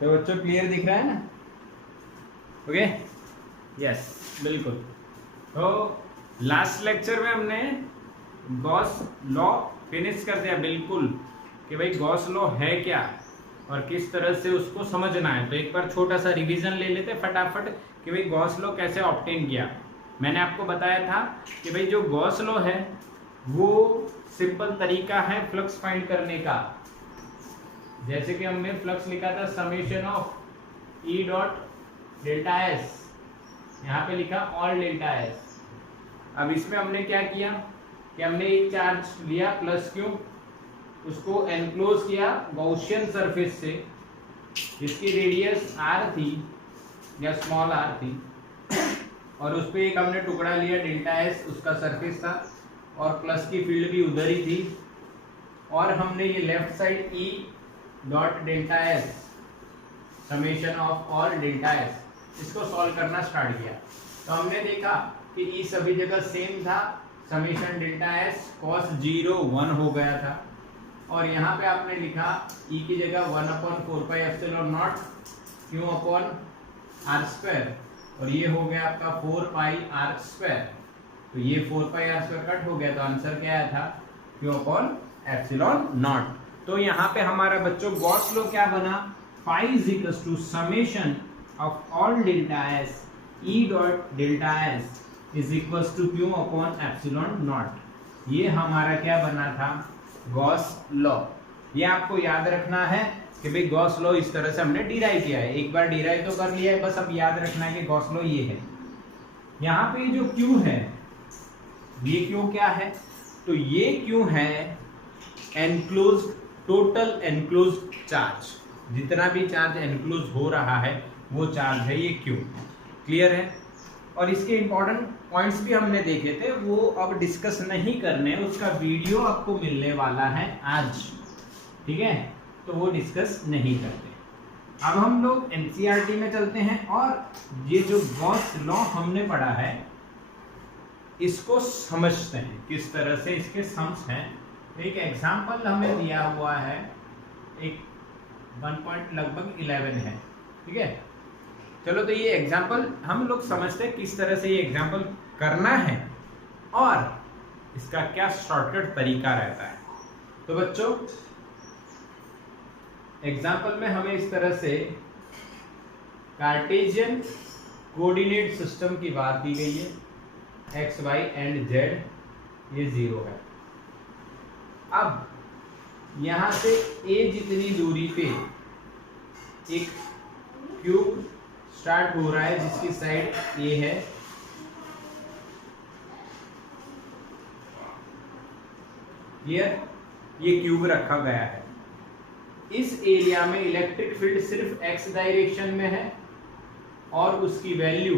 तो बच्चों क्लियर दिख रहा है ना? ओके, यस, बिल्कुल। तो लास्ट लेक्चर में हमने गॉस लॉ फिनिश कर दिया बिल्कुल, कि भाई गॉस लॉ है क्या और किस तरह से उसको समझना है। तो एक बार छोटा सा रिवीजन ले लेते फटाफट कि भाई गॉस लॉ कैसे ऑब्टेन किया। मैंने आपको बताया था कि भाई जो गॉस लॉ है वो सिंपल तरीका है फ्लक्स फाइंड करने का। जैसे कि हमने फ्लक्स लिखा था summation of E dot delta S, यहाँ पे लिखा ऑल डेल्टा एस। अब इसमें हमने क्या किया कि हमने एक चार्ज लिया प्लस क्यू, उसको एनक्लोज किया गॉसियन सरफेस से जिसकी रेडियस आर थी या स्मॉल आर थी, और उस पर एक हमने टुकड़ा लिया डेल्टा एस, उसका सरफेस था और प्लस की फील्ड भी उधर ही थी। और हमने ये left side E dot delta S summation of all delta S इसको सॉल्व करना स्टार्ट किया। तो हमने देखा कि ई सभी जगह सेम था, समेशन डेल्टा एस कॉस 0 1 हो गया था, और यहाँ पे आपने लिखा ई की जगह 1/4 pi epsilon naught Q upon R square, और ये हो गया आपका 4 पाई आर स्क्वायर। तो ये 4 पाई आर स्क्वायर कट हो गया, तो आंसर क्या आया था क्यू अपॉन एप्सिलॉन नॉट। तो यहाँ पे हमारा बच्चों गॉस लॉ क्या बना, phi is equals to summation of all delta S E dot delta S is equals to Q upon epsilon naught. ये हमारा क्या बना था, गॉस लॉ। ये आपको याद रखना है कि भाई गॉस लॉ इस तरह से हमने डिराइव किया है। एक बार डिराइव तो कर लिया है, बस अब याद रखना है कि गॉस लॉ ये है। यहाँ पे जो क्यू है, ये क्यू क्या है, तो ये क्यू है एनक्लोज, टोटल एनक्लोज चार्ज। जितना भी चार्ज एनक्लोज हो रहा है वो चार्ज है ये क्यू। क्लियर है? और इसके इंपॉर्टेंट पॉइंट्स भी हमने देखे थे, वो अब डिस्कस नहीं करने, उसका वीडियो आपको मिलने वाला है आज, ठीक है? तो वो डिस्कस नहीं करते। अब हम लोग एनसीईआरटी में चलते हैं, और ये जो गॉस लॉ हमने पढ़ा है इसको समझते हैं किस तरह से इसके सम्स हैं। तो एक एग्जाम्पल हमें दिया हुआ है, एक 1 लगभग 11 है, ठीक है? चलो, तो ये एग्जाम्पल हम लोग समझते हैं किस तरह से ये एग्जाम्पल करना है और इसका क्या शॉर्टकट तरीका रहता है। तो बच्चों एग्जाम्पल में हमें इस तरह से कार्टेशियन कोऑर्डिनेट सिस्टम की बात दी गई है, एक्स वाई एंड जेड ये 0 है। अब यहां से ए जितनी दूरी पे एक क्यूब स्टार्ट हो रहा है जिसकी साइड ए है, ये क्यूब रखा गया है। इस एरिया में इलेक्ट्रिक फील्ड सिर्फ एक्स डायरेक्शन में है और उसकी value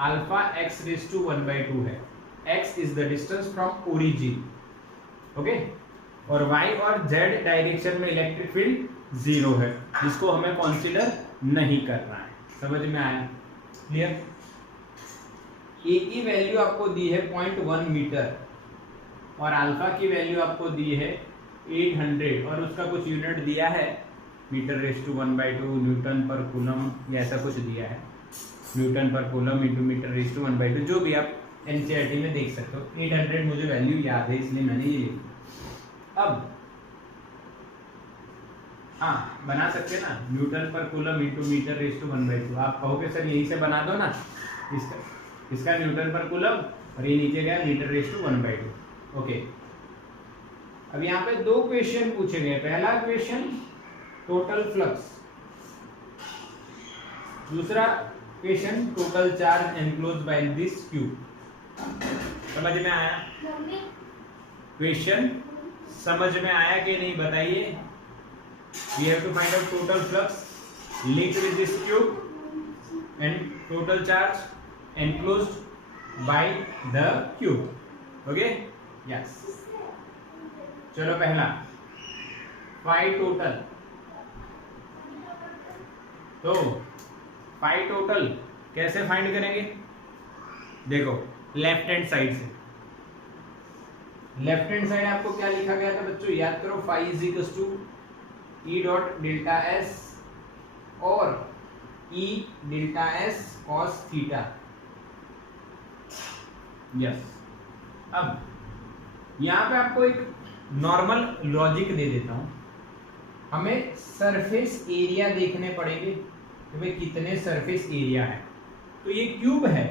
alpha X raise to 1/2 है। X is the distance from origin, okay? और वाई और जेड डायरेक्शन में इलेक्ट्रिक फील्ड 0 है, जिसको हमें कंसीडर नहीं करना है। समझ में आया? क्लियर? ए की वैल्यू आपको दी है 0.1 मीटर और अल्फा की वैल्यू आपको दी है 800, और उसका कुछ यूनिट दिया है मीटर रेज टू 1/2 न्यूटन पर कूलम, या ऐसा कुछ दिया है, न्यूटन पर coulomb into meter raise to 1/2, जो भी आप एनसीईआरटी में देख सकते हो। 800 मुझे वैल्यू याद है इसलिए मैंने ये लिखी। अब हाँ, बना सकते ना, न्यूटन पर coulomb into meter raise to 1/2। आप कहोगे सर यही से बना दो ना, इसका न्यूटन पर कूलम और ये नीचे गया मीटर रेज टू 1/2। ओके, अब यहाँ पे 2 क्वेश्चन पूछे गए। पहला क्वेश्चन टोटल फ्लक्स, दूसरा question total charge enclose by this cube. समझ में आया? क्वेश्चन समझ में आया कि नहीं बताइए? We have to find out total flux linked with this cube and total charge enclosed by the cube. Okay? Yes. चलो पहला फाई टोटल। तो फाई टोटल कैसे फाइंड करेंगे? देखो लेफ्ट हैंड साइड से, लेफ्ट हैंड साइड आपको क्या लिखा गया था बच्चों, याद करो। Phi is equal to E dot delta S और E delta S cos theta. Yes, अब यहाँ पे आपको एक नॉर्मल लॉजिक दे देता हूं। हमें सरफेस एरिया देखने पड़ेंगे कि भाई कितने सरफेस एरिया है। तो ये क्यूब है,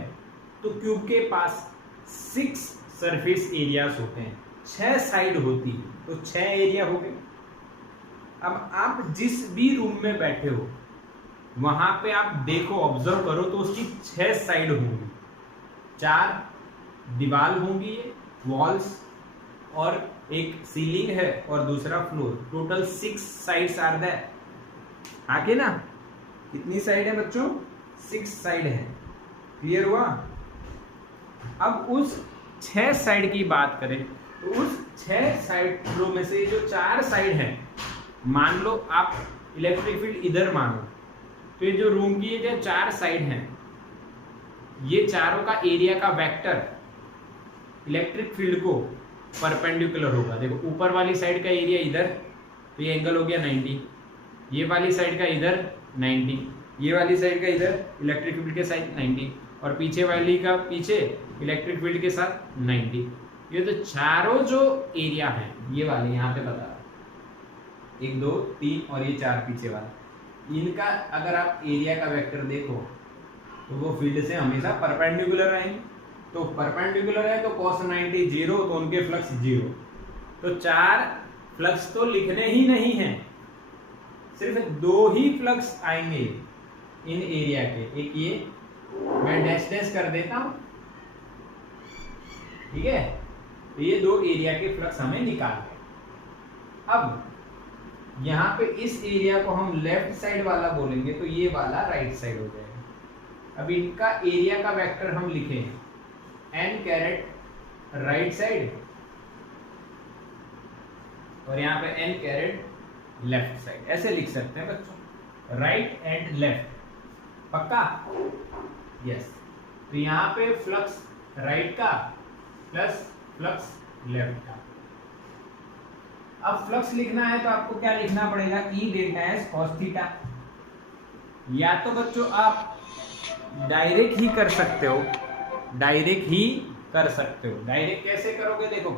तो क्यूब के पास 6 सरफेस एरियाज होते हैं, 6 साइड होती है, तो 6 एरिया हो गए। अब आप जिस भी रूम में बैठे हो वहां पे आप देखो, ऑब्जर्व करो, तो उसकी 6 साइड होंगी, 4 दीवार होंगी, वॉल्स, और एक सीलिंग है और दूसरा floor. Total 6 sides are there. आगे ना कितनी साइड है बच्चों? 6 साइड है। क्लियर हुआ? अब उस 6 साइड की बात करें तो उस 6 साइड रो में से जो 4 साइड है, मान लो आप इलेक्ट्रिक फील्ड इधर मानो, तो ये जो रूम की जो 4 साइड हैं, ये चारों का एरिया का वेक्टर इलेक्ट्रिक फील्ड को परपेंडिकुलर होगा। देखो, ऊपर वाली साइड का एरिया इधर, तो ये एंगल हो गया 90, ये वाली साइड का इधर 90, ये वाली साइड का इधर इलेक्ट्रिक फील्ड के साथ 90, और पीछे वाली का पीछे इलेक्ट्रिक फील्ड के साथ 90। ये तो चारों जो एरिया हैं, ये वाले यहाँ पे बता रहा, 1 2 3 और ये 4 पीछे वाला, इनका अगर आप एरिया का वेक्टर देखो तो वो फील्ड से हमेशा परपेंडिकुलर रहेंगे। तो परपेंडिकुलर है तो cos 90 0, तो उनके फ्लक्स 0। तो 4 फ्लक्स तो लिखने ही नहीं है, सिर्फ 2 ही फ्लक्स आएंगे इन एरिया के। एक ये मैं डैश डैश कर देता हूं, ठीक है? तो ये 2 एरिया के फ्लक्स हमें निकालने। अब यहां पे इस एरिया को हम लेफ्ट साइड वाला बोलेंगे, तो ये वाला राइट साइड हो जाएगा। अब इनका एरिया का वेक्टर हम लिखें n कैरेट राइट साइड, और यहाँ पे n कैरेट लेफ्ट साइड। ऐसे लिख सकते हैं बच्चों, राइट एंड लेफ्ट। पक्का? यस। तो यहाँ पे फ्लक्स राइट का प्लस फ्लक्स लेफ्ट का। अब फ्लक्स लिखना है तो आपको क्या लिखना पड़ेगा? E delta S cos theta. या तो बच्चों आप डायरेक्ट ही कर सकते हो, डायरेक्ट ही कर सकते हो। डायरेक्ट कैसे करोगे? देखो,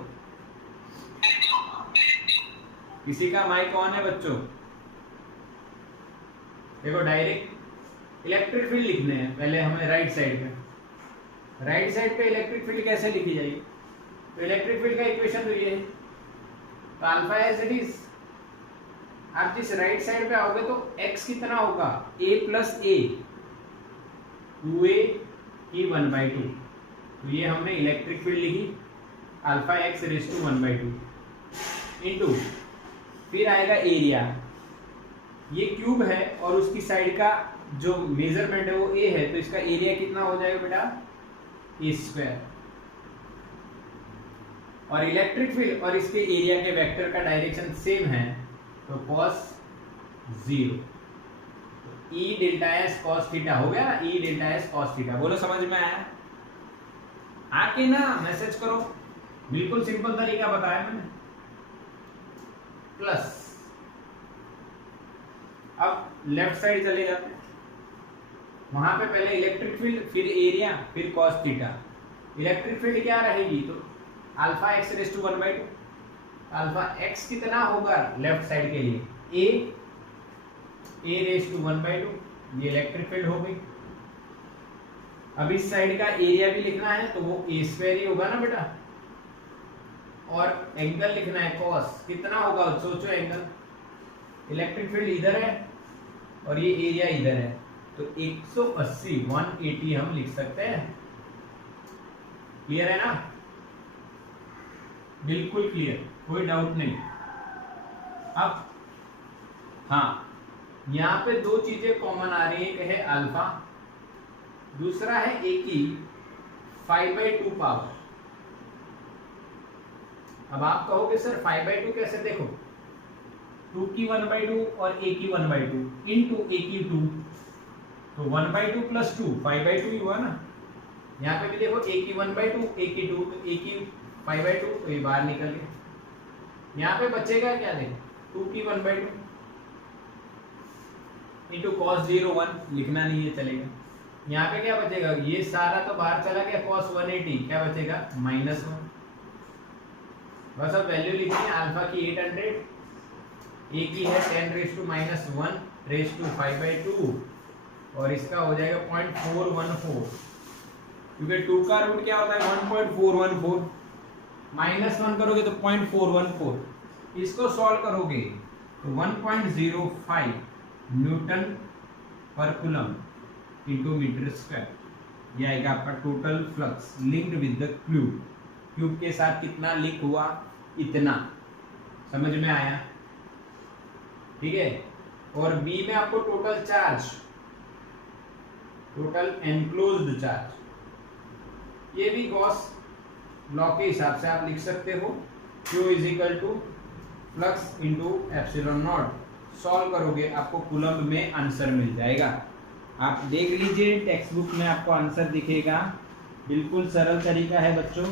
किसी का माइक ऑन है बच्चों? देखो, डायरेक्ट इलेक्ट्रिक फील्ड लिखने हैं पहले हमें राइट साइड पे। राइट साइड पे इलेक्ट्रिक फील्ड कैसे लिखी जाएगी? तो इलेक्ट्रिक फील्ड का इक्वेशन तो ये है, तो अल्फा एज इट इज। आप जिस राइट साइड पे आओगे तो x कितना होगा? a प्लस ए, 2a की 1/2। तो ये हमने इलेक्ट्रिक फील्ड लिखी, alpha x raise to 1/2 into, फिर आएगा एरिया। ये क्यूब है और उसकी साइड का जो मेजरमेंट है वो a है, तो इसका एरिया कितना हो जाएगा बेटा? a²। और इलेक्ट्रिक फील्ड और इसके एरिया के वेक्टर का डायरेक्शन सेम है, तो cos 0। E delta S cos theta हो गया ना, E delta S cos theta. बोलो, समझ में आया? आके ना मैसेज करो, बिल्कुल सिंपल तरीका बताया मैंने। प्लस, अब लेफ्ट साइड चले जाते हैं, वहां पे पहले इलेक्ट्रिक फील्ड, फिर एरिया, फिर cos थीटा। इलेक्ट्रिक फील्ड क्या रहेगी? तो alpha x raise to 1/2। Alpha x कितना होगा लेफ्ट साइड के लिए? a raise to 1/2। ये इलेक्ट्रिक फील्ड हो गई। अब इस साइड का एरिया भी लिखना है तो वो a² ही होगा ना बेटा, और एंगल लिखना है cos कितना होगा? सोचो, एंगल, इलेक्ट्रिक फील्ड इधर है और ये एरिया इधर है, तो 180 180 हम लिख सकते हैं। क्लियर है ना? बिल्कुल क्लियर, कोई डाउट नहीं। अब हाँ, यहाँ पे 2 चीजें कॉमन आ रही है, एक है अल्फा, दूसरा है a की 5/2 पावर। अब आप कहोगे सर 5/2 कैसे? देखो, 2 की 1/2 और a की 1/2 इनटू a की 2, तो 1/2 प्लस 2 5/2 ही हुआ ना। यहाँ पे भी देखो, a की 1/2 a की 2, तो a की 5/2, तो ये बाहर निकल गया। यहाँ पे बचेगा क्या? देखो, 2 की 1/2, इंटू cos 01 लिखना नहीं है, चलेगा। यहाँ पे क्या बचेगा, ये सारा तो बाहर चला गया, cos 180 क्या बचेगा -1। बस अब वैल्यू लिखनी है अल्फा की 800, ए की है 10⁻⁻⁴ और इसका हो जाएगा 0.414, क्योंकि 2 का रूट क्या होता है 1.414, -1 करोगे तो 0.414, इसको सॉल्व करोगे तो 1.05 न्यूटन पर कूलम इंटू मीटर स्क्वायर, ये आएगा आपका total flux linked with the cube. Cube के साथ कितना लिंक हुआ, इतना, समझ में आया, ठीक है। और बी में आपको total charge, total enclosed charge, ये भी गॉस लॉ के हिसाब से आप लिख सकते हो, Q is equal to flux into epsilon naught. Solve करोगे आपको कूलम्ब में आंसर मिल जाएगा। आप देख लीजिए टेक्स्ट बुक में आपको आंसर दिखेगा, बिल्कुल सरल तरीका है बच्चों,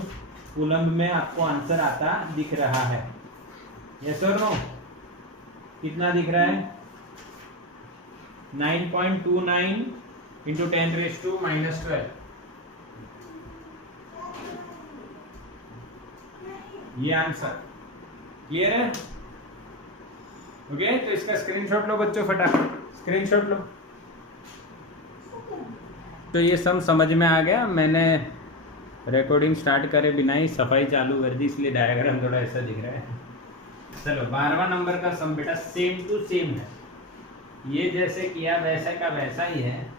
कूलम्ब में आपको आंसर आता दिख रहा है। यस और नो, कितना दिख रहा है 9.29 इंटू 10⁻⁻12, ये आंसर क्लियर है। ओके, तो इसका स्क्रीनशॉट लो बच्चों, फटाफट स्क्रीनशॉट लो। तो ये सब समझ में आ गया, मैंने रिकॉर्डिंग स्टार्ट करे बिना ही सफाई चालू कर दी, इसलिए डायग्राम थोड़ा ऐसा दिख रहा है। चलो 12वां नंबर का सम बेटा सेम टू सेम है, ये जैसे किया वैसा का वैसा ही है,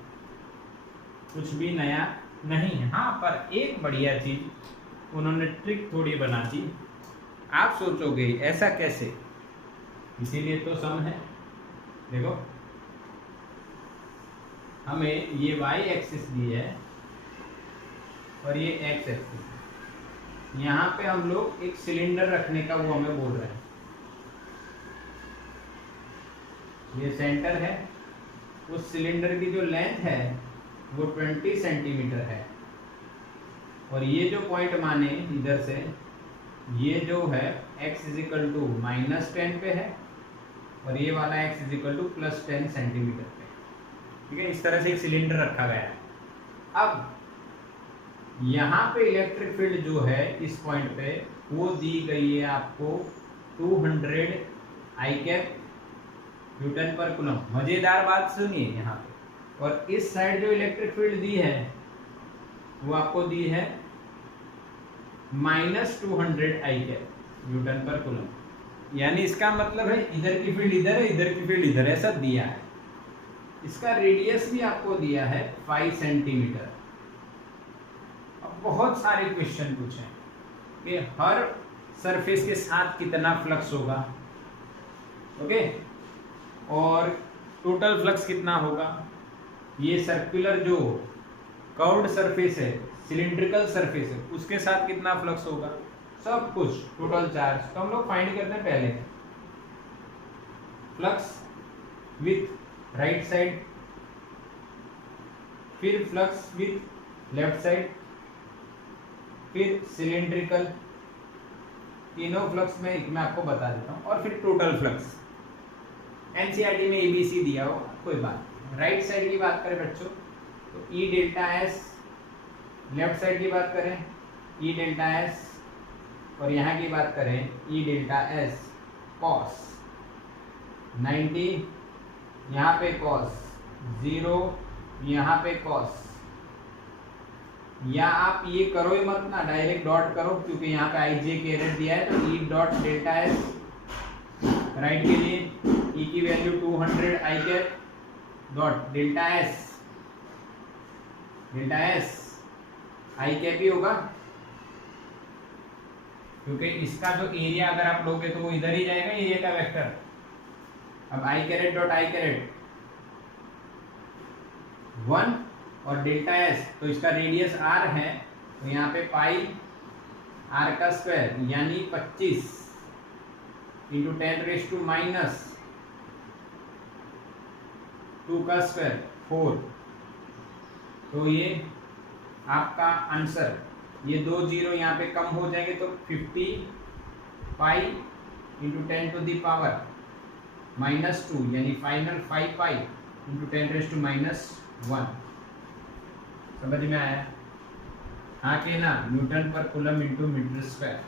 कुछ भी नया नहीं है। हाँ, पर एक बढ़िया चीज उन्होंने ट्रिक थोड़ी बना दी। आप सोचोगे ऐसा कैसे, इसीलिए तो सम है। देखो हमें ये y एक्सिस दी है और ये x एक्सिस, यहाँ पे हम लोग एक सिलेंडर रखने का वो हमें बोल रहे हैं। ये सेंटर है, उस सिलेंडर की जो लेंथ है वो 20 सेंटीमीटर है, और ये जो पॉइंट माने इधर से, ये जो है x इज इक्वल टू -10 पे है और ये वाला x is equal to +10 centimeter पे, ठीक है। इस तरह से एक सिलेंडर रखा गया है। अब यहाँ पे इलेक्ट्रिक फील्ड जो है इस पॉइंट पे वो दी गई है आपको 200 आई कैप न्यूटन पर कूलम। मजेदार बात सुनिए यहाँ पे, और इस साइड जो इलेक्ट्रिक फील्ड दी है वो आपको दी है -200 आई कैप न्यूटन पर कूलम। यानी इसका मतलब है इधर की फील्ड इधर है, इधर की फील्ड इधर है, ऐसा दिया है। इसका रेडियस भी आपको दिया है 5 सेंटीमीटर। अब बहुत सारे क्वेश्चन पूछे कि हर सरफेस के साथ कितना फ्लक्स होगा, ओके, और टोटल फ्लक्स कितना होगा, ये सर्कुलर जो कर्व्ड सरफेस है, सिलिंड्रिकल सरफेस है, उसके साथ कितना फ्लक्स होगा, सब कुछ टोटल चार्ज। तो हम लोग फाइंड करते हैं पहले फ्लक्स विथ राइट साइड, फिर फ्लक्स विथ लेफ्ट साइड, फिर सिलिंड्रिकल, तीनों फ्लक्स में मैं आपको बता देता हूँ, और फिर टोटल फ्लक्स। एनसीईआरटी में एबीसी दिया हो, कोई बात। राइट साइड की बात करें बच्चों तो ई डेल्टा एस, लेफ्ट साइड की बात करें ई डेल्टा एस, और यहाँ की बात करें ई डेल्टा एस कॉस 90, यहाँ पे कॉस 0, यहाँ पे कॉस। या आप ये करो ही मत ना, डायरेक्ट डॉट करो, क्योंकि यहाँ पे आई जे के रेट दिया है, तो E dot delta S right के लिए ई की value 200 I cap dot delta S I cap ही होगा, क्योंकि इसका जो एरिया अगर आप लोगे तो वो इधर ही जाएगा एरिया का वेक्टर। अब आई कैरेट डॉट आई कैरेट 1 और डेल्टा एस, तो इसका रेडियस r है, तो यहाँ पे पाई r का स्क्वायर यानी 25 इंटू 10⁻² का स्क्वायर 4। तो ये आपका आंसर, ये 2 जीरो यहाँ पे कम हो जाएंगे, तो 50 पाई इंटू 10⁻⁻² यानी फाइनल 5 पाई इंटू 10⁻⁻1। समझ में आया? हाँ के ना? न्यूटन पर coulomb into metre square.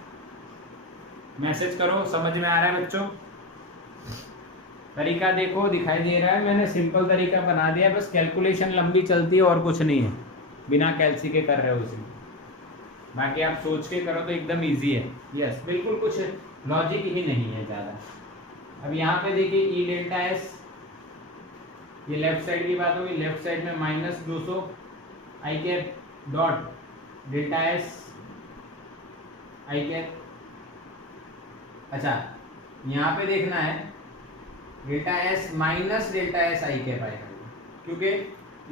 Message करो, समझ में आ रहा है बच्चों? तरीका देखो दिखाई दे रहा है, मैंने सिंपल तरीका बना दिया, बस कैलकुलेशन लंबी चलती है और कुछ नहीं है, बिना कैलसी के कर रहे हो उसमें। बाकी आप सोच के करो तो एकदम इजी है। यस, बिल्कुल कुछ लॉजिक ही नहीं है ज़्यादा। अब यहाँ पे देखिए ई डेल्टा एस, ये लेफ्ट साइड की बात होगी, लेफ्ट साइड में -200 I cap dot delta S I cap. अच्छा, यहाँ पे देखना है delta S minus delta S I cap आएगा, क्योंकि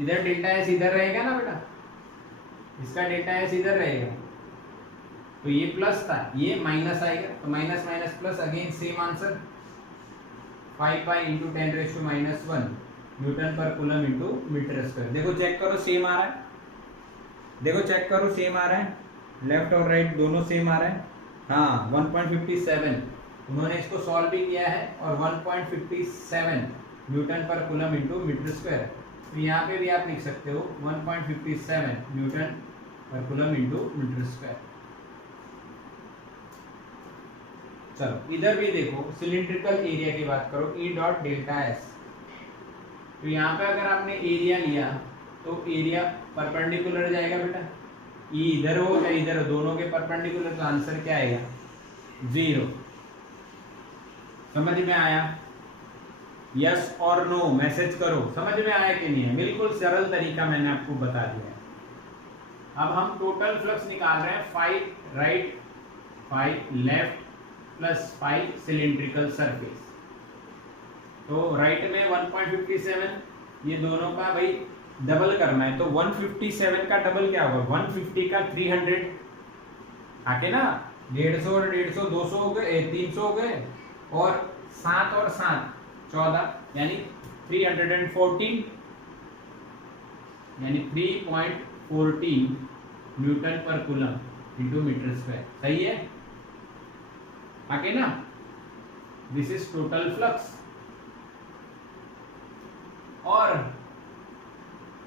इधर डेल्टा एस इधर रहेगा ना बेटा, इसका डेल्टा एस इधर रहेगा, तो ये प्लस था, ये माइनस आएगा, तो minus minus plus, again same answer 5 pi into 10⁻⁻1 Newton पर कूलम इंटू मीटर स्क्वायर। देखो चेक करो सेम आ रहा है, देखो चेक करो सेम आ रहा है, लेफ्ट और राइट दोनों सेम आ रहा है। हाँ 1.57 उन्होंने इसको सॉल्व भी किया है, और 1.57 न्यूटन पर कूलम इंटू मीटर स्क्वायर। तो यहाँ पे भी आप लिख सकते हो 1.57 न्यूटन पर कूलम इंटू मीटर स्क्वायर। चलो इधर भी देखो, सिलिंड्रिकल एरिया की बात करो, ई डॉट डेल्टा एस। तो यहाँ पे अगर आपने एरिया लिया तो एरिया परपेंडिकुलर जाएगा बेटा, ई इधर हो या इधर हो, दोनों के परपेंडिकुलर, तो आंसर क्या आएगा? 0। समझ में आया? यस और नो मैसेज करो, समझ में आया कि नहीं है? बिल्कुल सरल तरीका मैंने आपको बता दिया है। अब हम टोटल फ्लक्स निकाल रहे हैं, 5 right 5 left plus 5 cylindrical surface. तो राइट में 1.57, ये दोनों का भाई डबल करना है, तो 157 का डबल क्या होगा? 150 का 300 आके ना, 150 और 150 200 हो गए, 300 हो गए, और 7 और 7 14, यानी 314, यानी 3.14 न्यूटन पर कूलम इंटू मीटर स्क्वायर। सही है आके ना? This is total flux. और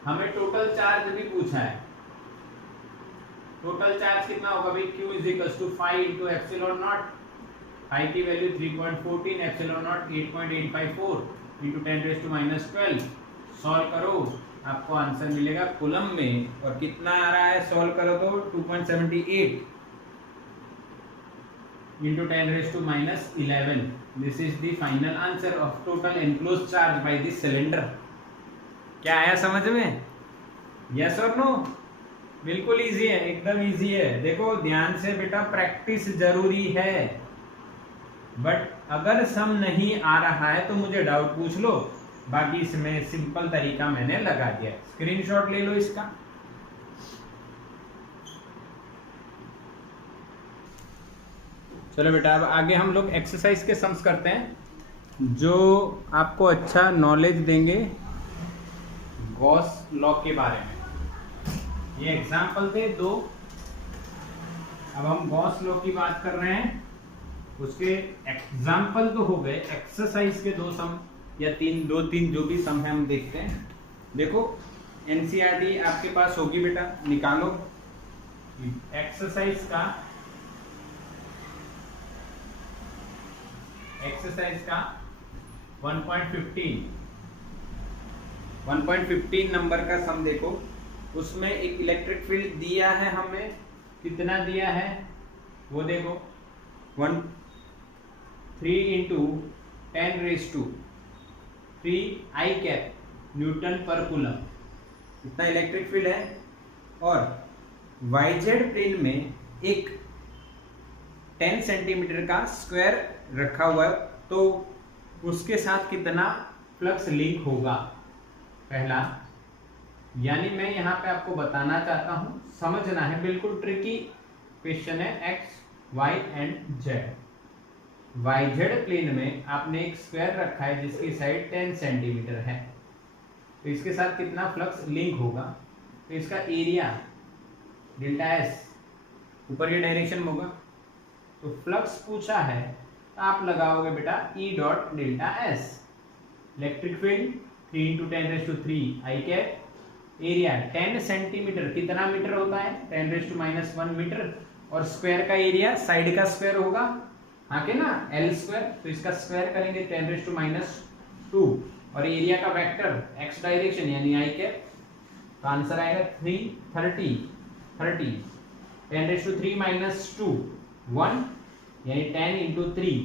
हमें टोटल चार्ज भी पूछा है। टोटल चार्ज कितना होगा भाई? Q is equals to 5 into epsilon naught, 5 की वैल्यू 3.14, एप्सिलॉन नॉट 8.854 इंटू 10⁻⁻12। सॉल्व करो, आपको आंसर मिलेगा कूलम में, और कितना आ रहा है? सॉल्व करो तो 2.78 into 10⁻⁻11। This is the final answer of total enclose charge by this cylinder. क्या आया समझ में? यस और नो? बिल्कुल इजी है, एकदम इजी है। देखो ध्यान से बेटा, प्रैक्टिस जरूरी है, बट अगर सम नहीं आ रहा है तो मुझे डाउट पूछ लो, बाकी इसमें सिंपल तरीका मैंने लगा दिया। स्क्रीनशॉट ले लो इसका। चलो बेटा, अब आगे हम लोग एक्सरसाइज के सम्स करते हैं, जो आपको अच्छा नॉलेज देंगे गॉस लॉ के बारे में। ये एग्जाम्पल थे 2। अब हम गॉस लॉ की बात कर रहे हैं, उसके एग्जाम्पल तो हो गए, एक्सरसाइज के 2 सम या 3 जो भी सम है हम देखते हैं। देखो एनसीईआरटी आपके पास होगी बेटा, निकालो एक्सरसाइज का 1.15 नंबर का सम देखो। उसमें एक इलेक्ट्रिक फील्ड दिया है हमें, कितना दिया है वो देखो, 3 इंटू 10⁻³ आई कैप न्यूटन पर कूलम इतना इलेक्ट्रिक फील्ड है, और वाईजेड प्लेन में एक 10 सेंटीमीटर का स्क्वायर रखा हुआ है, तो उसके साथ कितना फ्लक्स लिंक होगा पहला। यानी मैं यहाँ पे आपको बताना चाहता हूं, समझना है, बिल्कुल ट्रिकी क्वेश्चन है। X Y and Z. YZ plane में आपने एक स्क्वायर रखा है जिसकी साइड 10 सेंटीमीटर है, तो इसके साथ कितना फ्लक्स लिंक होगा। तो इसका एरिया डेल्टा एस, ऊपर ये डायरेक्शन में होगा, तो फ्लक्स पूछा है तो आप लगाओगे बेटा ई dot delta S. Electric field 3 into 10⁻³ आई कैप। एरिया 10 सेंटीमीटर कितना मीटर होता है, 10⁻⁻1 मीटर। और स्क्वायर का एरिया साइड का स्क्वायर होगा, हाँ के ना, एल स्क्वायर, तो इसका स्क्वायर करेंगे 10⁻²। और एरिया का वेक्टर एक्स डायरेक्शन यानी आई कैप, तो आंसर आएगा 30 10⁻³ - 1 यानी 10 इंटू 3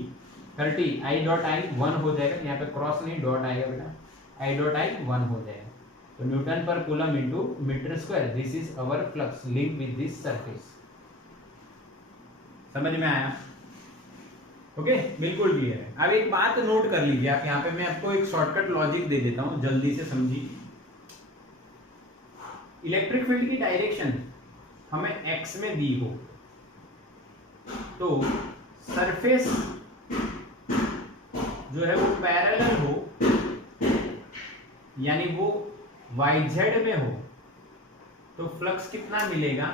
30। आई डॉट आई 1 हो जाएगा, यहाँ पे क्रॉस नहीं डॉट आएगा बेटा, आई डॉट आई 1 हो जाएगा। तो न्यूटन पर coulomb into metre square, this is our flux link with this surface. समझ में आया? ओके, बिल्कुल क्लियर है। अब एक बात नोट कर लीजिए आप, यहाँ पे मैं आपको एक शॉर्टकट लॉजिक दे देता हूं, जल्दी से समझिए। इलेक्ट्रिक फील्ड की डायरेक्शन हमें एक्स में दी हो तो सरफेस जो है वो पैरेलल हो, यानी वो YZ में हो, तो फ्लक्स कितना मिलेगा,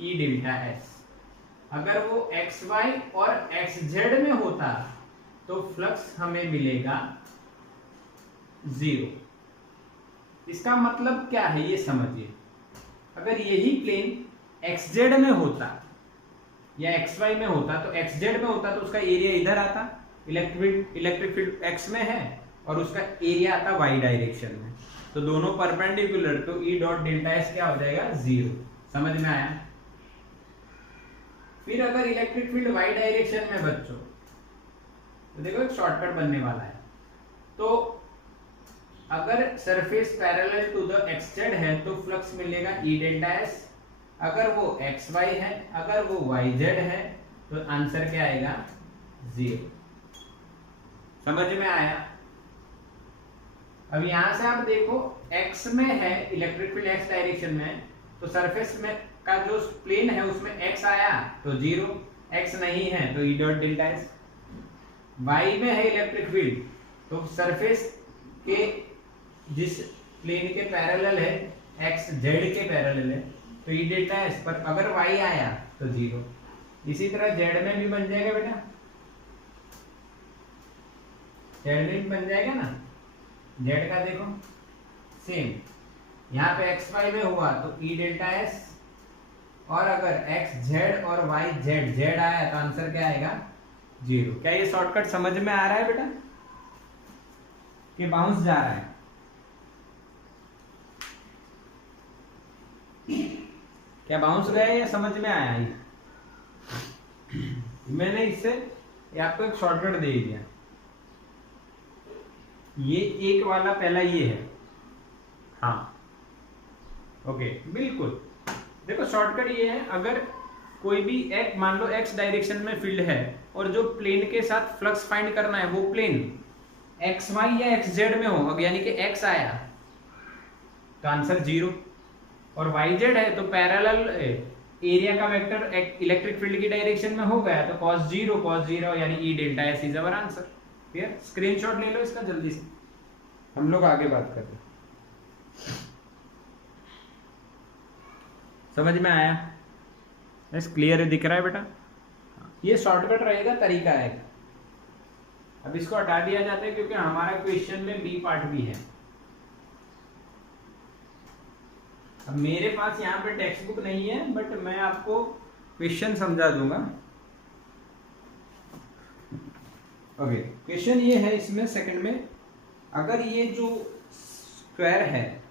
E डेल्टा S। अगर वो XY और XZ में होता तो फ्लक्स हमें मिलेगा 0। इसका मतलब क्या है ये समझिए। अगर यही प्लेन XZ में होता या XY में होता, तो XZ में होता तो उसका एरिया इधर आता, इलेक्ट्रिक फील्ड X में है और उसका एरिया आता Y डायरेक्शन में, तो दोनों परपेंडिकुलर, तो E डॉट डेल्टा S क्या हो जाएगा, 0। समझ में आया? फिर अगर इलेक्ट्रिक फील्ड Y डायरेक्शन में बच्चों, तो देखो एक शॉर्टकट बनने वाला है। तो अगर surface parallel to the XZ है तो फ्लक्स मिलेगा E डेल्टा S। अगर वो XY है, अगर वो YZ है, तो आंसर क्या आएगा, 0। समझ में आया? अब यहां से आप देखो X में है इलेक्ट्रिक फील्ड, X डायरेक्शन में, तो सरफेस में का जो प्लेन है उसमें X आया तो 0, X नहीं है तो E dot delta S। Y में है इलेक्ट्रिक फील्ड, तो सरफेस के जिस प्लेन के पैरेलल है, XZ के पैरेलल है, तो E डेल्टा S। पर अगर Y आया तो 0। इसी तरह Z में भी बन जाएगा बेटा, Z में भी बन जाएगा ना। Z का देखो सेम, यहाँ पे XY में हुआ तो E डेल्टा S, और अगर XZ और YZ Z आया तो आंसर क्या आएगा, 0। क्या ये शॉर्टकट समझ में आ रहा है बेटा, कि बाउंस जा रहा है? क्या बाउंस गया या समझ में आया? मैंने इससे आपको एक शॉर्टकट दे दिया। ये एक वाला पहला ये है, हाँ ओके बिल्कुल। देखो शॉर्टकट ये है, अगर कोई भी एक मान लो X डायरेक्शन में फील्ड है और जो प्लेन के साथ फ्लक्स फाइंड करना है वो प्लेन XY या XZ में हो, अब यानी कि X आया तो आंसर 0, और YZ है तो पैरेलल एरिया का वेक्टर इलेक्ट्रिक फील्ड की डायरेक्शन में हो गया तो cos 0 यानी E delta S is our answer. Clear? Screenshot ले लो इसका जल्दी से, हम लोग आगे बात कर रहे हैं। समझ में आया? बस क्लियर है, दिख रहा है बेटा? ये शॉर्टकट रहेगा, तरीका है। अब इसको हटा दिया जाता है क्योंकि हमारा क्वेश्चन में बी पार्ट भी है। अब मेरे पास यहाँ पे टेक्स्ट बुक नहीं है, बट मैं आपको क्वेश्चन समझा दूंगा। ओके, क्वेश्चन ये है इसमें सेकंड में, अगर ये जो स्क्वायर है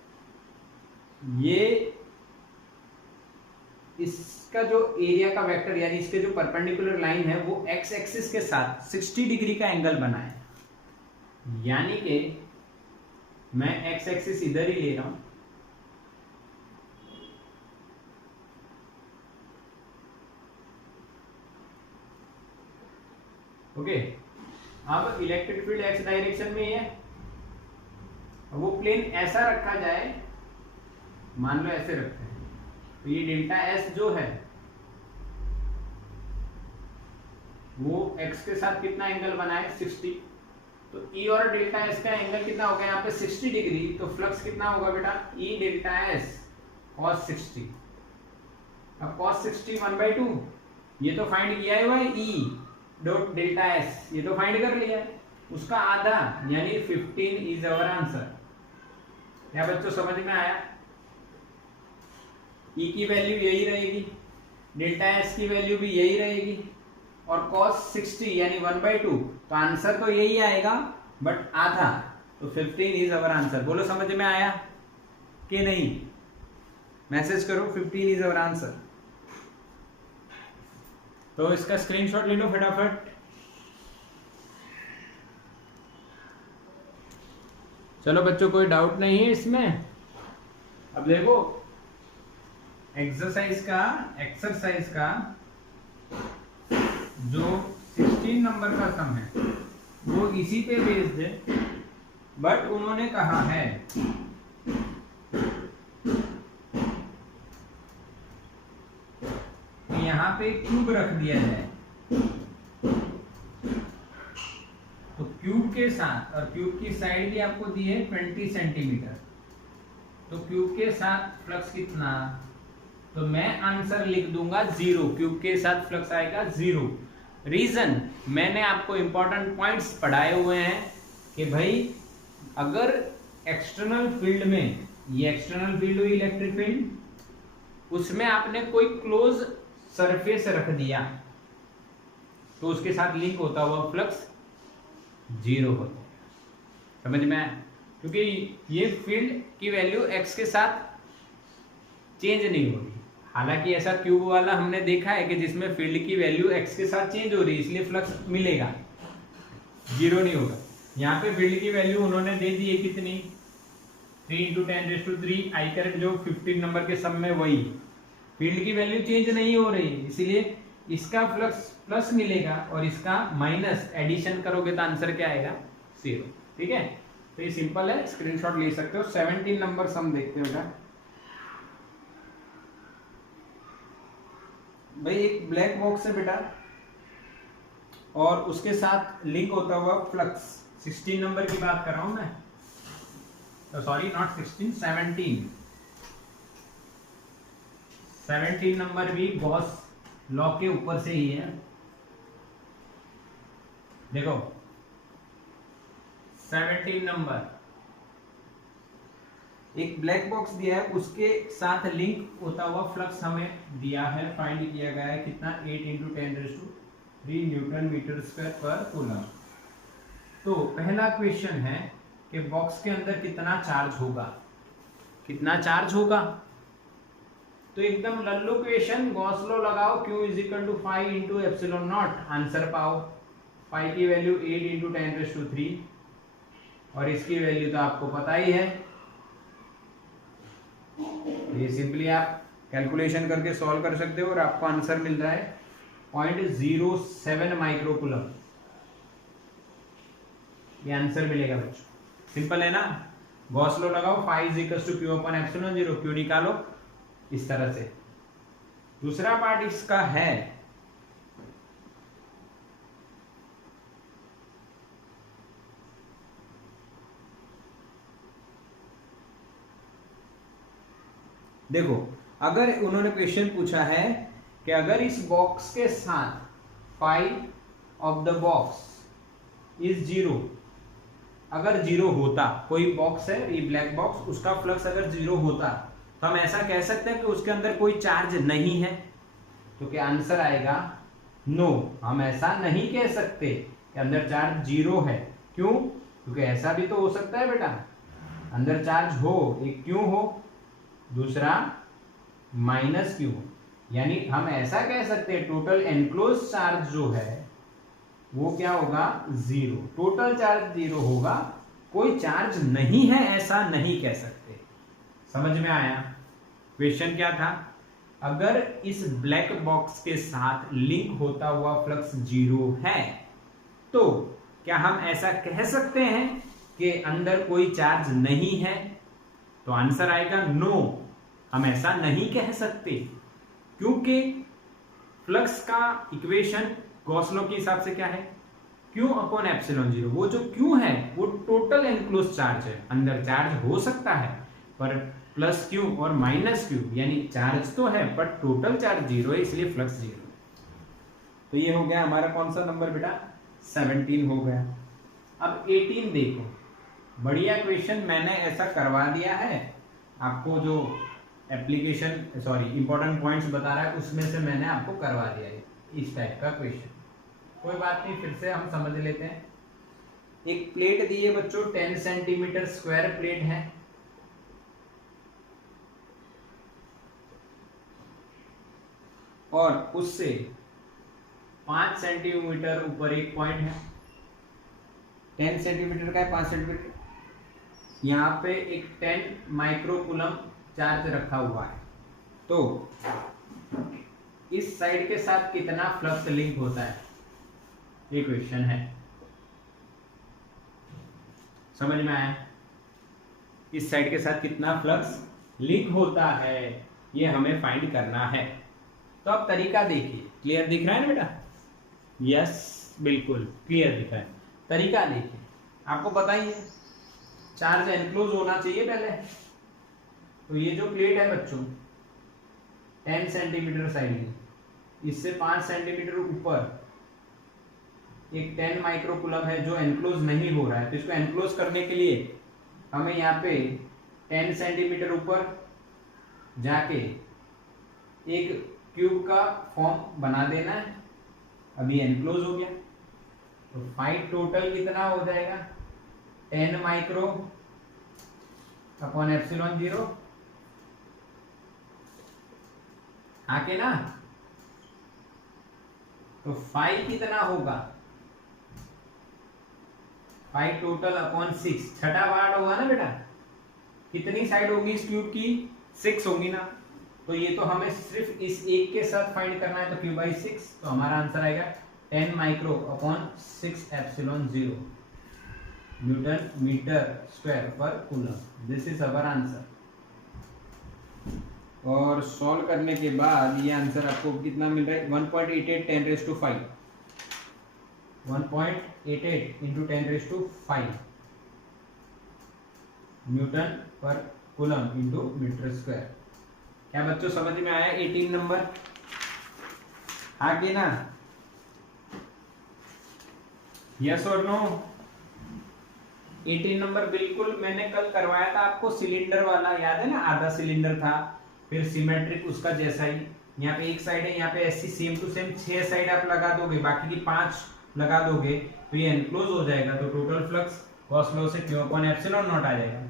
ये इसका जो एरिया का वेक्टर यानी इसके जो परपेंडिकुलर लाइन है वो एक्स एक्सिस के साथ 60 डिग्री का एंगल बनाए, यानी कि मैं एक्स एक्सिस इधर ही ले रहा हूं, ओके। अब इलेक्ट्रिक फील्ड एक्स डायरेक्शन में है, वो प्लेन ऐसा रखा जाए, मान लो ऐसे रखते हैं, तो ये डेल्टा एस जो है वो एक्स के साथ कितना एंगल बनाए, 60। तो ई और डेल्टा एस का एंगल कितना होगा यहाँ पे 60 डिग्री, तो फ्लक्स कितना होगा बेटा, ई डेल्टा एस cos 60। अब cos 60 1/2, ये तो फाइंड किया हुआ है, ई डॉट डेल्टा एस ये तो फाइंड कर लिया है, उसका आधा यानी 15 इज अवर आंसर। क्या बच्चों समझ में आया? ई की वैल्यू यही रहेगी, डेल्टा एस की वैल्यू भी यही रहेगी, और cos 60 यानी 1/2, तो आंसर तो यही आएगा बट आधा, तो 15 इज अवर आंसर। बोलो समझ में आया कि नहीं? मैसेज करो 15 इज अवर आंसर। तो इसका स्क्रीनशॉट ले लो फटाफट। चलो बच्चों, कोई डाउट नहीं है इसमें? अब देखो एक्सरसाइज का जो 16 नंबर का सम है वो इसी पे बेस्ड है, बट उन्होंने कहा है कि यहाँ पे क्यूब रख दिया जाए, तो क्यूब के साथ, और क्यूब की साइड भी आपको दी है 20 सेंटीमीटर, तो क्यूब के साथ फ्लक्स कितना, तो मैं आंसर लिख दूंगा 0। क्यूब के साथ फ्लक्स आएगा 0। रीजन, मैंने आपको इंपॉर्टेंट पॉइंट्स पढ़ाए हुए हैं कि भाई अगर एक्सटर्नल फील्ड में, ये एक्सटर्नल फील्ड हुई इलेक्ट्रिक फील्ड, उसमें आपने कोई क्लोज सरफेस रख दिया तो उसके साथ लिंक होता हुआ फ्लक्स 0 होता है। समझ में आया? क्योंकि ये फील्ड की वैल्यू x के साथ चेंज नहीं हो रही। हालांकि ऐसा क्यूब वाला हमने देखा है कि जिसमें फील्ड की वैल्यू x के साथ चेंज हो रही है, इसलिए फ्लक्स मिलेगा, 0 नहीं होगा। यहाँ पे फील्ड की वैल्यू उन्होंने दे दी है कितनी, 3 × 10⁻³ आई करेक्ट, जो 15 नंबर के सम में वही फील्ड की वैल्यू चेंज नहीं हो रही, इसलिए इसका फ्लक्स प्लस मिलेगा और इसका माइनस, एडिशन करोगे तो आंसर क्या आएगा, 0। ठीक है, तो ये सिंपल है, स्क्रीनशॉट ले सकते हो। 17 नंबर सम देखते हो बेटा। भाई एक ब्लैक बॉक्स है बेटा और उसके साथ लिंक होता हुआ फ्लक्स, 16 नंबर की बात कर रहा हूं मैं, तो सॉरी नॉट 16, 17 नंबर भी गॉस लॉ के ऊपर से ही है। देखो 17 नंबर, एक ब्लैक बॉक्स दिया है, उसके साथ लिंक होता हुआ फ्लक्स हमें दिया है, फाइंड किया गया है कितना, 8 × 10⁻³ न्यूटन मीटर स्क्वायर पर कूलम। तो पहला क्वेश्चन है कि बॉक्स के अंदर कितना चार्ज होगा, कितना चार्ज होगा, तो एकदम लल्लू क्वेश्चन, गॉस लॉ लगाओ, Q = 5 × ε0, आंसर पाओ। 5 की वैल्यू 8 × 10⁻³ और इसकी वैल्यू तो आपको पता ही है, ये सिंपली आप कैलकुलेशन करके सॉल्व कर सकते हो और आपको आंसर मिल रहा है 0.07 माइक्रोकूलम, ये आंसर मिलेगा बच्चों। सिंपल है ना, गॉस लॉ लगाओ, phi = Q/ε0, Q निकालो इस तरह से। दूसरा पार्ट इसका है देखो, अगर उन्होंने क्वेश्चन पूछा है कि अगर इस बॉक्स के साथ phi of the box is 0, अगर 0 होता, कोई बॉक्स है ये ब्लैक बॉक्स, उसका फ्लक्स अगर 0 होता तो हम ऐसा कह सकते हैं कि उसके अंदर कोई चार्ज नहीं है, तो क्या आंसर आएगा, नो। हम ऐसा नहीं कह सकते कि अंदर चार्ज 0 है। क्यों? क्योंकि ऐसा भी तो हो सकता है बेटा, अंदर चार्ज हो, एक क्यों हो, दूसरा माइनस क्यू हो, यानी हम ऐसा कह सकते हैं टोटल एनक्लोज चार्ज जो है वो क्या होगा, 0। टोटल चार्ज 0 होगा, कोई चार्ज नहीं है ऐसा नहीं कह सकते। समझ में आया? क्वेश्चन क्या था, अगर इस ब्लैक बॉक्स के साथ लिंक होता हुआ फ्लक्स 0 है तो क्या हम ऐसा कह सकते हैं कि अंदर कोई चार्ज नहीं है, तो आंसर आएगा नो, हम ऐसा नहीं कह सकते, क्योंकि फ्लक्स का इक्वेशन गॉस लॉ के हिसाब से क्या है, Q/ε0। वो जो Q है वो टोटल एनक्लोज चार्ज है, अंदर चार्ज हो सकता है पर प्लस Q और माइनस Q, यानी चार्ज तो है बट टोटल चार्ज 0 है, इसलिए फ्लक्स 0 है। तो ये हो गया हमारा कौन सा नंबर बेटा, 17 हो गया। अब 18 देखो, बढ़िया क्वेश्चन, मैंने ऐसा करवा दिया है आपको। जो एप्लीकेशन इंपॉर्टेंट पॉइंट्स बता रहा है उसमें से मैंने आपको करवा दिया है इस टाइप का क्वेश्चन। कोई बात नहीं, फिर से हम समझ लेते हैं। एक प्लेट दी है बच्चों, 10 सेंटीमीटर स्क्वायर प्लेट है। और उससे 5 सेंटीमीटर ऊपर एक पॉइंट है। 10 सेंटीमीटर का है, 5 सेंटीमीटर। यहाँ पे एक 10 माइक्रोकूलम चार्ज रखा हुआ है। तो इस साइड के साथ कितना फ्लक्स लिंक होता है, ये क्वेश्चन है। समझ में आया? इस साइड के साथ कितना फ्लक्स लिंक होता है, ये हमें फाइंड करना है। तो अब तरीका देखिए, क्लियर दिख रहा है ना बेटा? यस, बिल्कुल क्लियर दिख रहा है। तरीका देखिए, आपको बताइए चार्ज एनक्लोज होना चाहिए पहले। तो ये जो प्लेट है बच्चों 10 सेंटीमीटर साइड, इससे 5 सेंटीमीटर ऊपर एक 10 माइक्रोकूलम है जो एनक्लोज नहीं हो रहा है। तो इसको एनक्लोज करने के लिए हमें यहाँ पे 10 सेंटीमीटर ऊपर जाके एक क्यूब का फॉर्म बना देना है। अभी एनक्लोज हो गया। तो फाइट टोटल कितना हो जाएगा, 10 माइक्रो अपॉन एप्सिलॉन 0 आके ना। तो फाइव कितना होगा, फाइव टोटल अपॉन 6, छठा पार्ट होगा ना बेटा। कितनी साइड होगी इस क्यूब की, 6 होगी ना। तो ये तो हमें सिर्फ इस एक के साथ फाइंड करना है, तो क्यूब बाई 6। तो हमारा आंसर आएगा 10 micro upon 6 epsilon 0 newton metre square पर coulomb. This is our answer. और सॉल्व करने के बाद ये आंसर आपको कितना मिल रहा है, 1.88 10⁵ 1.88 इंटू 10⁵ न्यूटन पर कूलम इंटू मीटर स्क्वायर। क्या बच्चों समझ में आया? 18 नंबर आगे ना, यस और नो? 18 नंबर बिल्कुल मैंने कल करवाया था आपको, सिलेंडर वाला याद है ना, आधा सिलेंडर था, फिर सिमेट्रिक उसका जैसा ही। यहाँ पे एक साइड है, यहाँ पे ऐसी सेम टू सेम 6 साइड आप लगा दोगे, बाकी की 5 लगा दोगे तो ये एनक्लोज हो जाएगा। तो टोटल फ्लक्स गॉस लॉ से क्यू अपॉन एप्सिलॉन नॉट आ जाएगा।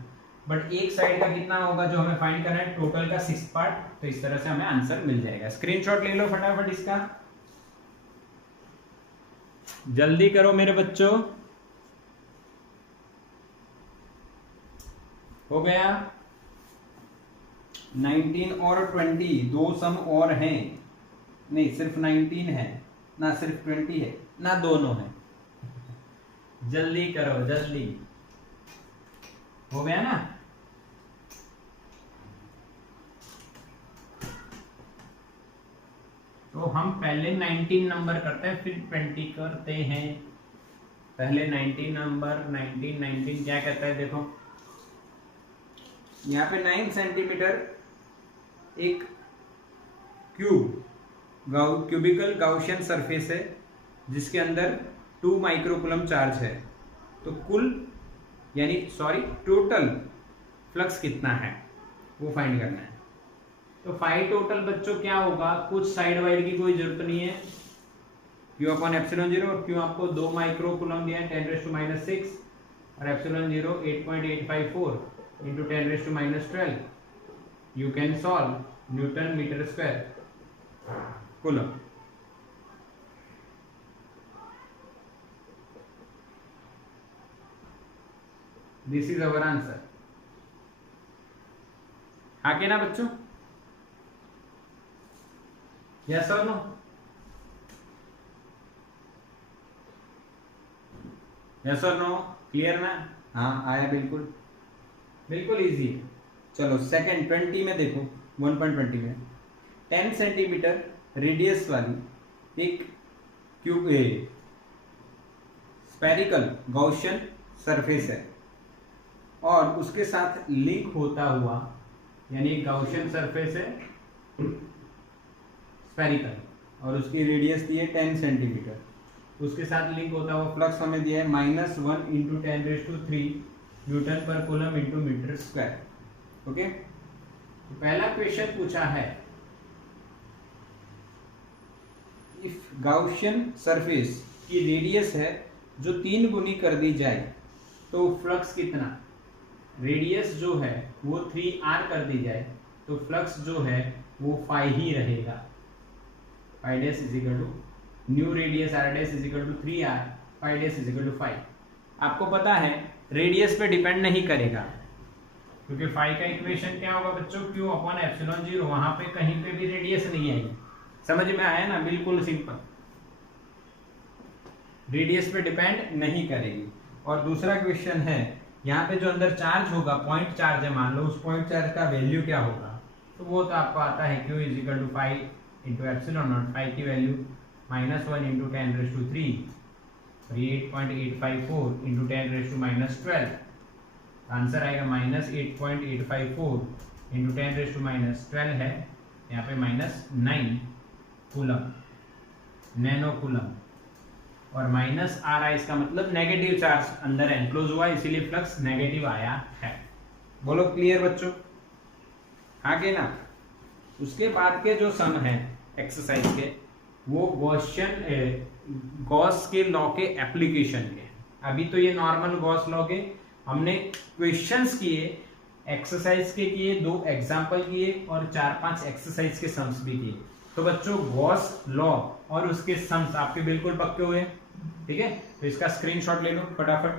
बट एक साइड का कितना होगा जो हमें फाइंड करना है, टोटल का 6 पार्ट। तो इस तरह से हमें आंसर मिल जाएगा। स्क्रीनशॉट ले लो फटाफट इसका, जल्दी करो मेरे बच्चों। हो गया? 19 और 20 दो सम और हैं, नहीं सिर्फ 19 है ना, सिर्फ 20 है ना, दोनों है। जल्दी करो जल्दी। हो गया ना? तो हम पहले 19 नंबर करते हैं, फिर 20 करते हैं। पहले 19 नंबर, 19 क्या कहता है देखो। यहाँ पे 9 सेंटीमीटर एक क्यूबिकल गाउशियन सरफेस है जिसके अंदर 2 माइक्रोकूलम चार्ज है। तो टोटल फ्लक्स कितना है वो फाइंड करना है। तो फाइव टोटल बच्चों क्या होगा, कुछ साइड वाइड की कोई जरूरत नहीं है, क्यू अपॉन एप्सिलॉन 0। और क्यू आपको 2 माइक्रोकूलम दिया है 10⁻⁶, और epsilon 0 8.854 into 10⁻12। You can solve newton metre square coulomb. This is our answer. आगे ना बच्चों, यस और नो? यस और नो? क्लियर ना? हाँ आया, बिल्कुल बिल्कुल इजी है। चलो सेकंड 20 में देखो, 1.20 में 10 सेंटीमीटर रेडियस वाली एक स्फेरिकल गॉसियन सरफेस है और उसके साथ लिंक होता हुआ, यानी एक गॉसियन सरफेस है स्फेरिकल और उसकी रेडियस दी है 10 सेंटीमीटर। उसके साथ लिंक होता हुआ फ्लक्स हमें दिया है -1 इंटू 10⁻³ न्यूटन पर coulomb into metre square. Okay, तो पहला क्वेश्चन पूछा है, इफ गाउसियन सरफेस की रेडियस है जो 3 गुनी कर दी जाए तो फ्लक्स कितना, रेडियस जो है वो 3r कर दी जाए तो फ्लक्स जो है वो फाई ही रहेगा। Phi dash is equal to new radius r dash is equal to 3r, phi dash is equal to 5। आपको पता है रेडियस पे डिपेंड नहीं करेगा, क्योंकि फाई का इक्वेशन क्या होगा बच्चों, q अपॉन एप्सिलॉन 0, वहां पे कहीं पे भी रेडियस नहीं आएगी। समझ में आया ना, बिल्कुल सिंपल, रेडियस पे डिपेंड नहीं करेगी। और दूसरा क्वेश्चन है, यहाँ पे जो अंदर चार्ज होगा, पॉइंट चार्ज है मान लो, उस पॉइंट चार्ज का वैल्यू क्या होगा, तो वो तो आपको आता है q is equal to 5 into epsilon naught, 5 की वैल्यू -1 इंटू 10⁻³ और ये 8.854 इंटू 10⁻⁻12, आंसर आएगा -8.854 इंटू 10⁻⁻12 है यहाँ पे -9 कूलम, नैनो कूलम, और -r इसका मतलब नेगेटिव चार्ज अंदर एनक्लोज हुआ, इसीलिए फ्लक्स नेगेटिव आया है। बोलो क्लियर बच्चों, आगे ना। उसके बाद के जो सम है एक्सरसाइज के, वो गॉस के लॉ के एप्लीकेशन के। अभी तो ये नॉर्मल गॉस लॉ के हमने क्वेश्चंस किए, एक्सरसाइज के किए, 2 एग्जाम्पल किए और 4-5 एक्सरसाइज के सम्स भी किए। तो बच्चों गॉस लॉ और उसके सम्स आपके बिल्कुल पक्के हुए, ठीक है। तो इसका स्क्रीनशॉट ले लो फटाफट।